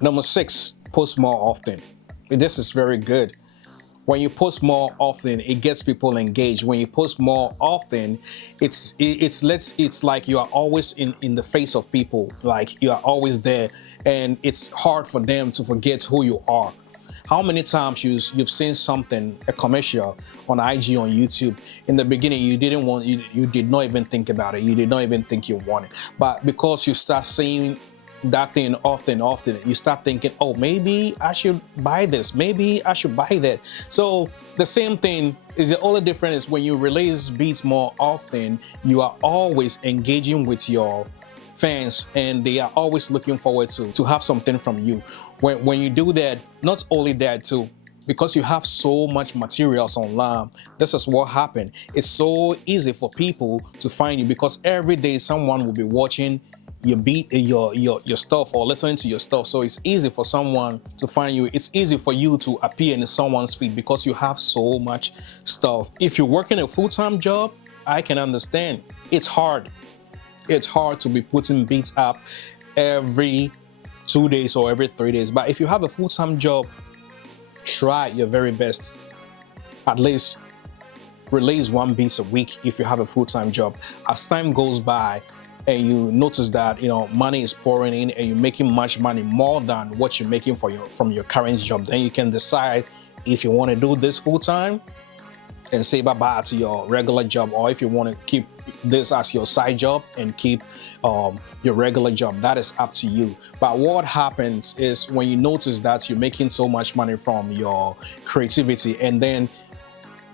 Number six, post more often. This is very good. When you post more often, it gets people engaged. When you post more often, it's like you are always in the face of people, like you are always there, and it's hard for them to forget who you are. How many times you've seen something, a commercial on IG, on YouTube? In the beginning, you didn't want, you did not even think about it. You did not even think you want it. But because you start seeing that thing often, you start thinking, oh, maybe I should buy this. Maybe I should buy that. So the same thing is, the only difference is when you release beats more often, you are always engaging with your fans, and they are always looking forward to have something from you. When you do that, not only that too, because you have so much materials online, this is what happened. It's so easy for people to find you because every day someone will be watching your beat, your stuff, or listening to your stuff. So it's easy for someone to find you. It's easy for you to appear in someone's feed because you have so much stuff. If you're working a full-time job, I can understand. It's hard. It's hard to be putting beats up every 2 days or every 3 days. But if you have a full-time job, try your very best. At least release one beat a week if you have a full-time job. As time goes by and you notice that money is pouring in and you're making much money, more than what you're making from your current job, then you can decide if you want to do this full-time and say bye-bye to your regular job, or if you want to keep this as your side job and keep your regular job. That is up to you. But what happens is, when you notice that you're making so much money from your creativity, and then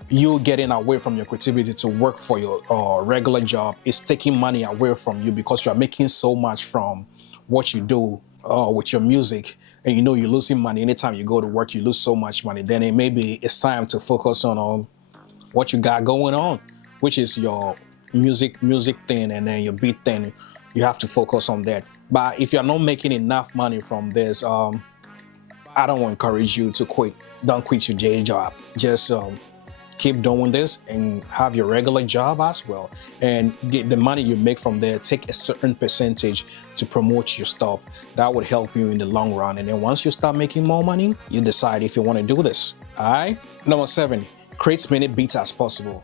you getting away from your creativity to work for your regular job, is taking money away from you because you are making so much from what you do with your music, and you're losing money anytime you go to work. You lose so much money. Then it's time to focus on what you got going on, which is your music thing, and then your beat thing. You have to focus on that. But if you're not making enough money from this, I don't encourage you to quit. Don't quit your day job. Just keep doing this and have your regular job as well, and get the money you make from there, take a certain percentage to promote your stuff. That would help you in the long run. And then once you start making more money, you decide if you want to do this. All right. Number seven, create as many beats as possible.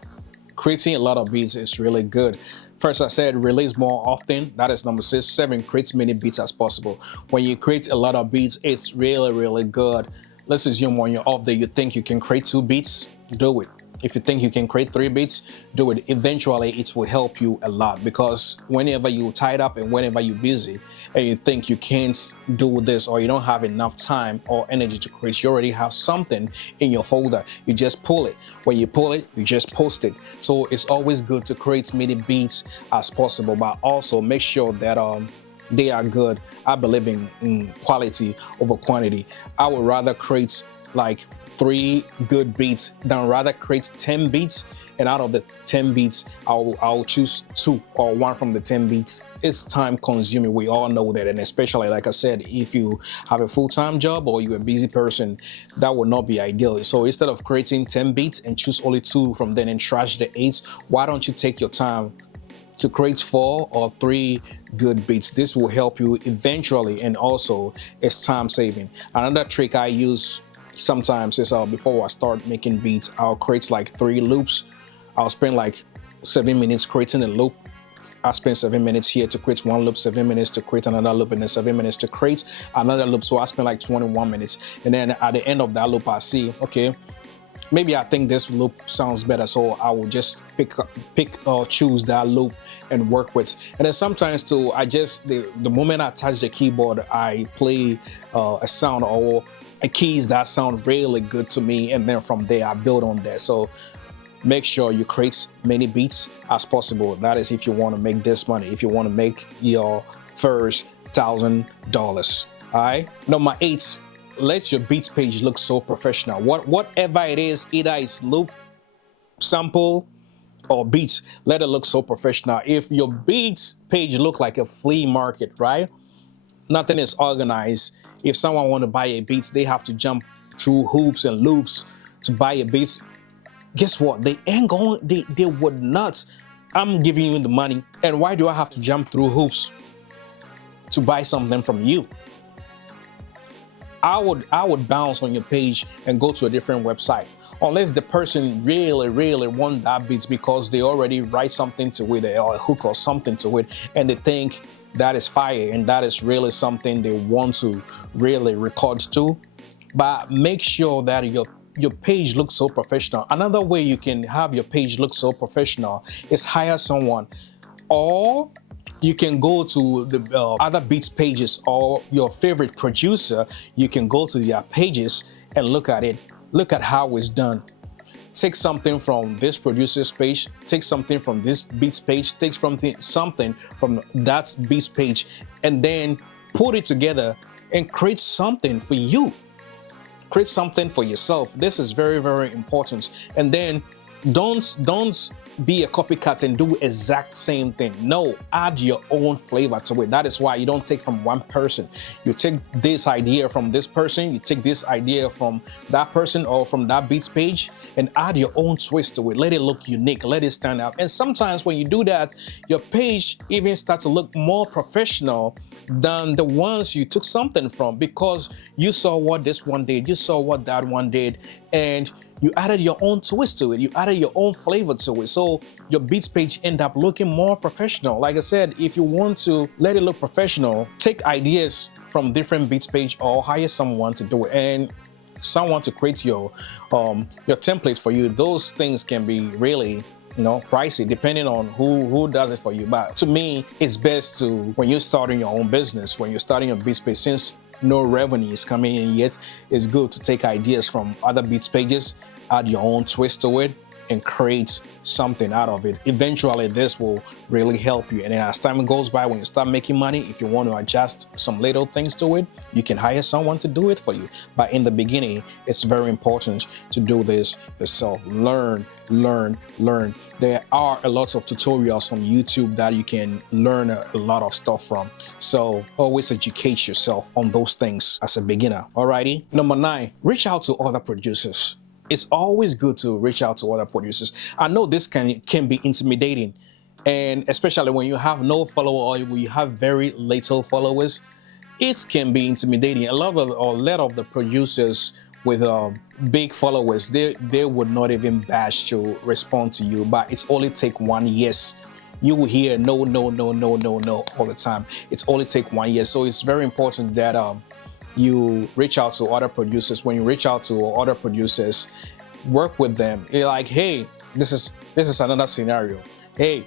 Creating a lot of beats is really good. First, I said release more often. That is number six. Seven, create as many beats as possible. When you create a lot of beats, it's really, really good. Let's assume when you're off there, you think you can create 2 beats, do it. If you think you can create 3 beats, do it. Eventually, it will help you a lot, because whenever you're tied up and whenever you're busy and you think you can't do this, or you don't have enough time or energy to create, you already have something in your folder. You just pull it. When you pull it, you just post it. So it's always good to create as many beats as possible, but also make sure that they are good. I believe in quality over quantity. I would rather create like 3 good beats than rather create 10 beats, and out of the 10 beats, I'll choose 2 or 1 from the 10 beats. It's time consuming. We all know that. And especially, like I said, if you have a full-time job or you're a busy person, that would not be ideal. So instead of creating 10 beats and choose only 2 from them and trash the 8, why don't you take your time to create 4 or 3 good beats? This will help you eventually, and also it's time saving. Another trick I use sometimes is before I start making beats, I'll create like 3 loops. I'll spend like 7 minutes creating a loop. I spend 7 minutes here to create 1 loop, 7 minutes to create another loop, and then 7 minutes to create another loop. So I spend like 21 minutes. And then at the end of that loop, I see, okay, maybe I think this loop sounds better, so I will just pick or choose that loop and work with. And then sometimes too, the moment I touch the keyboard, I play a sound or keys that sound really good to me, and then from there I build on that. So make sure you create many beats as possible. That is if you want to make this money, if you want to make your first $1,000. All right. Number 8, let your beats page look so professional. Whatever it is, either it's loop, sample, or beats, let it look so professional. If your beats page look like a flea market, right? Nothing is organized. If someone want to buy a beats, they have to jump through hoops and loops to buy a beats. Guess what? They ain't going, they would not. I'm giving you the money, and why do I have to jump through hoops to buy something from you? I would bounce on your page and go to a different website. Unless the person really want that beats because they already write something to it or a hook or something to it, and they think that is fire and that is really something they want to really record to. But make sure that your page looks so professional. Another way you can have your page look so professional is hire someone, or you can go to the other beats pages or your favorite producer. You can go to their pages and look at it, look at how it's done. Take something from this producer's page, take something from this beats page, take something from that beats page, and then put it together and create something for you. Create something for yourself. This is very important. And then don't be a copycat and do exact same thing. No, add your own flavor to it. That is why you don't take from one person. You take this idea from this person, you take this idea from that person or from that beats page, and add your own twist to it. Let it look unique, let it stand out. And sometimes when you do that, your page even starts to look more professional than the ones you took something from, because you saw what this one did, you saw what that one did, and you added your own twist to it, you added your own flavor to it. So your beats page end up looking more professional. Like I said, if you want to let it look professional, take ideas from different beats page or hire someone to do it, and someone to create your template for you. Those things can be really pricey depending on who does it for you. But to me, it's best to, when you're starting your own business, when you're starting your beats page, since no revenue is coming in yet, it's good to take ideas from other beats pages, add your own twist to it, and create something out of it. Eventually, this will really help you. And then as time goes by, when you start making money, if you want to adjust some little things to it, you can hire someone to do it for you. But in the beginning, it's very important to do this yourself. Learn. There are a lot of tutorials on YouTube that you can learn a lot of stuff from. So always educate yourself on those things as a beginner. Alrighty. Number 9, reach out to other producers. It's always good to reach out to other producers. I know this can be intimidating, and especially when you have no follower or when you have very little followers, it can be intimidating. A lot of the producers with big followers, they would not even bash to respond to you, but it's only take one yes. You will hear no all the time. It's only take one yes. So it's very important that you reach out to other producers. When you reach out to other producers, work with them. You're like, hey, this is another scenario. Hey,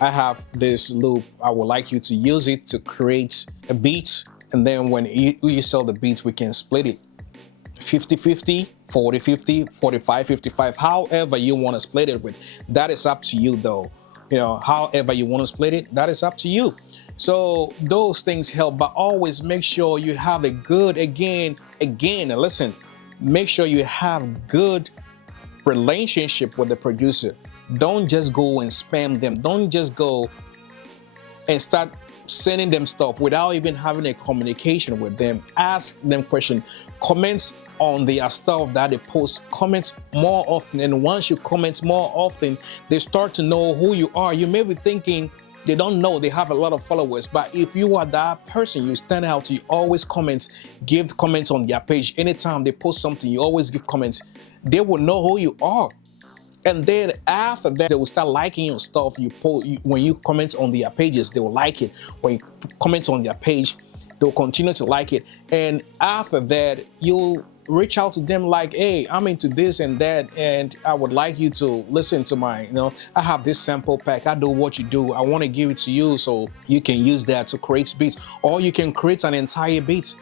I have this loop. I would like you to use it to create a beat. And then when you sell the beat, we can split it 50-50, 40-50, 45-55, however you want to split it with. That is up to you though. However you want to split it, that is up to you. So those things help, but always make sure you have a good, again, and listen, make sure you have good relationship with the producer. Don't just go and spam them. Don't just go and start sending them stuff without even having a communication with them. Ask them questions, comments on their stuff that they post. Comment more often, and once you comment more often, they start to know who you are. You may be thinking they don't know they have a lot of followers, but if you are that person, you stand out, you always give comments on their page. Anytime they post something, you always give comments. They will know who you are. And then after that, they will start liking your stuff. When you comment on their pages, they will like it. When you comment on their page, they will continue to like it. And after that, you'll reach out to them like, hey, I'm into this and that, and I would like you to listen to my, I have this sample pack. I do what you do. I want to give it to you so you can use that to create beats, or you can create an entire beat.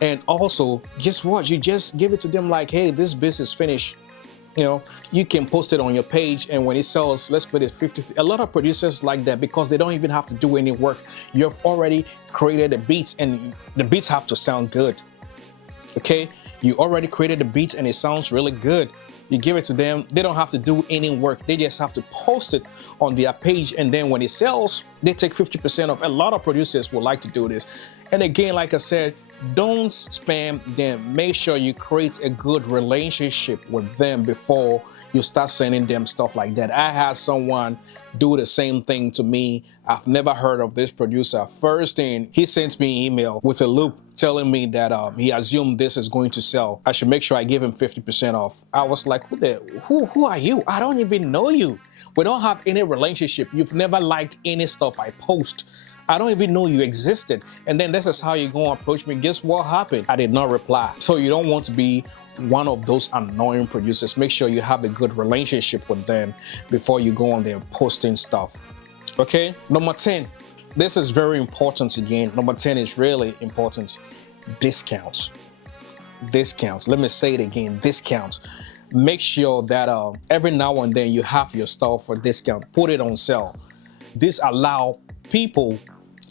And also, guess what? You just give it to them like, hey, this beat is finished. You can post it on your page, and when it sells, let's put it 50. A lot of producers like that because they don't even have to do any work. You've already created the beats, and the beats have to sound good. Okay? You already created the beats and it sounds really good. You give it to them. They don't have to do any work. They just have to post it on their page, and then when it sells, they take 50% off. A lot of producers would like to do this. And again, like I said, don't spam them. Make sure you create a good relationship with them before you start sending them stuff like that. I had someone do the same thing to me. I've never heard of this producer. First thing, he sent me an email with a loop telling me that he assumed this is going to sell. I should make sure I give him 50% off. I was like, who are you? I don't even know you. We don't have any relationship. You've never liked any stuff I post. I don't even know you existed. And then this is how you're going to approach me. Guess what happened? I did not reply. So you don't want to be one of those annoying producers. Make sure you have a good relationship with them before you go on there posting stuff. Okay, number 10. This is very important again. Number 10 is really important. Discounts. Discounts. Let me say it again. Discounts. Make sure that every now and then you have your stuff for discount. Put it on sale. This allows people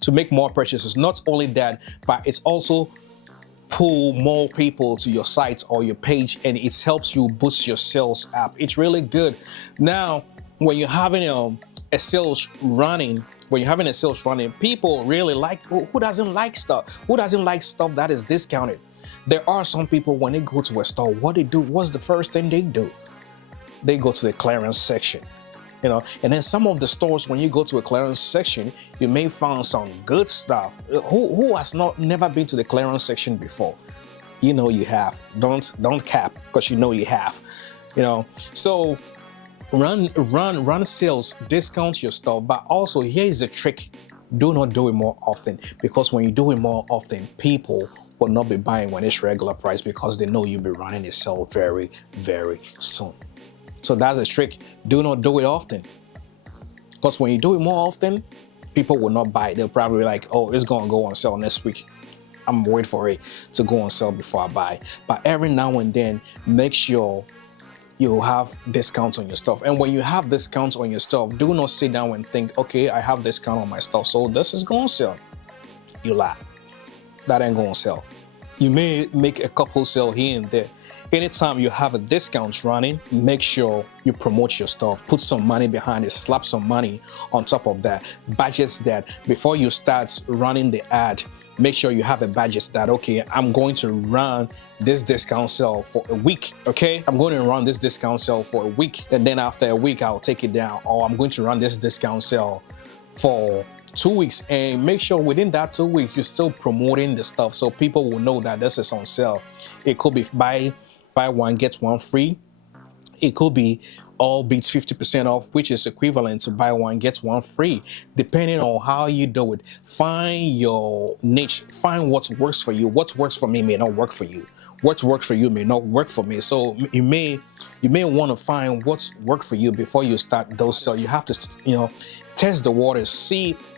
to make more purchases. Not only that, but it's also pull more people to your site or your page, and it helps you boost your sales up. It's really good. Now, when you're having a sales running, people really like, who doesn't like stuff? Who doesn't like stuff that is discounted? There are some people, when they go to a store, what they do, what's the first thing they do? They go to the clearance section. You know, and then some of the stores, when you go to a clearance section, you may find some good stuff. Who has never been to the clearance section before? You know you have. Don't cap, because you know you have. You know, so run sales, discount your stuff. But also, here's the trick: do not do it more often, because when you do it more often, people will not be buying when it's regular price, because they know you'll be running a sale very, very soon. So that's a trick. Do not do it often, because when you do it more often, people will not buy. They'll probably be like, oh, it's going to go on sale next week. I'm waiting for it to go on sale before I buy. But every now and then, make sure you have discounts on your stuff. And when you have discounts on your stuff, do not sit down and think, okay, I have discount on my stuff, so this is going to sell. You lie. That ain't going to sell. You may make a couple sale here and there. Anytime you have a discount running, make sure you promote your stuff. Put some money behind it, slap some money on top of that. Budgets that before you start running the ad, make sure you have a budget that, okay, I'm going to run this discount sale for a week, okay? I'm going to run this discount sale for a week, and then after a week, I'll take it down. Or I'm going to run this discount sale for 2 weeks, and make sure within that 2 weeks, you're still promoting the stuff so people will know that this is on sale. It could be buy one, get one free. It could be all beats 50% off, which is equivalent to buy one, get one free, depending on how you do it. Find your niche, find what works for you. What works for me may not work for you. What works for you may not work for me. So you may want to find what's worked for you before you start those sales. You have to, test the waters,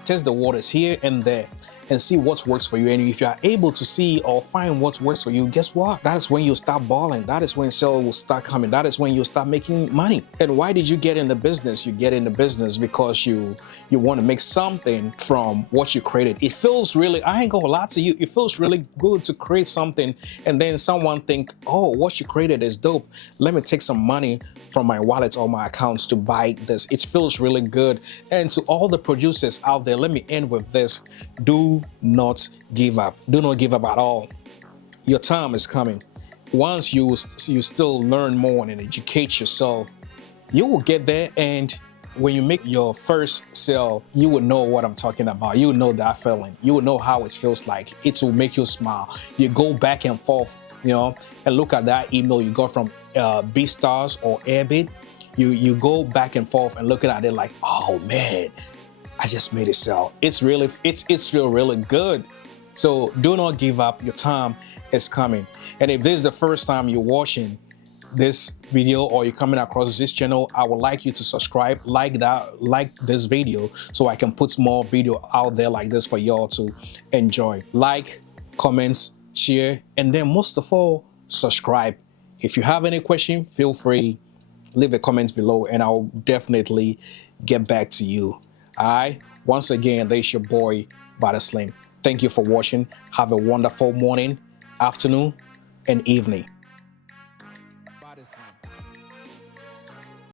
test the waters here and there, and see what works for you. And if you are able to see or find what works for you, guess what? That is when you start balling. That is when sales will start coming. That is when you start making money. And why did you get in the business? You get in the business because you want to make something from what you created. It feels really, I ain't gonna lie to you, it feels really good to create something and then someone think, oh, what you created is dope. Let me take some money from my wallet or my accounts to buy this. It feels really good. And to all the producers out there, let me end with this. Do not give up. Do not give up at all. Your time is coming. Once you still learn more and educate yourself, you will get there. And when you make your first sale, you will know what I'm talking about. You will know that feeling. You will know how it feels like. It will make you smile. You go back and forth, and look at that email you got from BeatStars or Airbit. You go back and forth and looking at it like, oh man, I just made a sale. It's feel really good. So do not give up. Your time is coming. And if this is the first time you're watching this video or you're coming across this channel, I would like you to subscribe, like this video, so I can put more video out there like this for y'all to enjoy. Like, comments, share, and then most of all, subscribe. If you have any question, feel free, leave a comment below and I'll definitely get back to you. All right. Once again, this is your boy, Bada Slim. Thank you for watching. Have a wonderful morning, afternoon, and evening.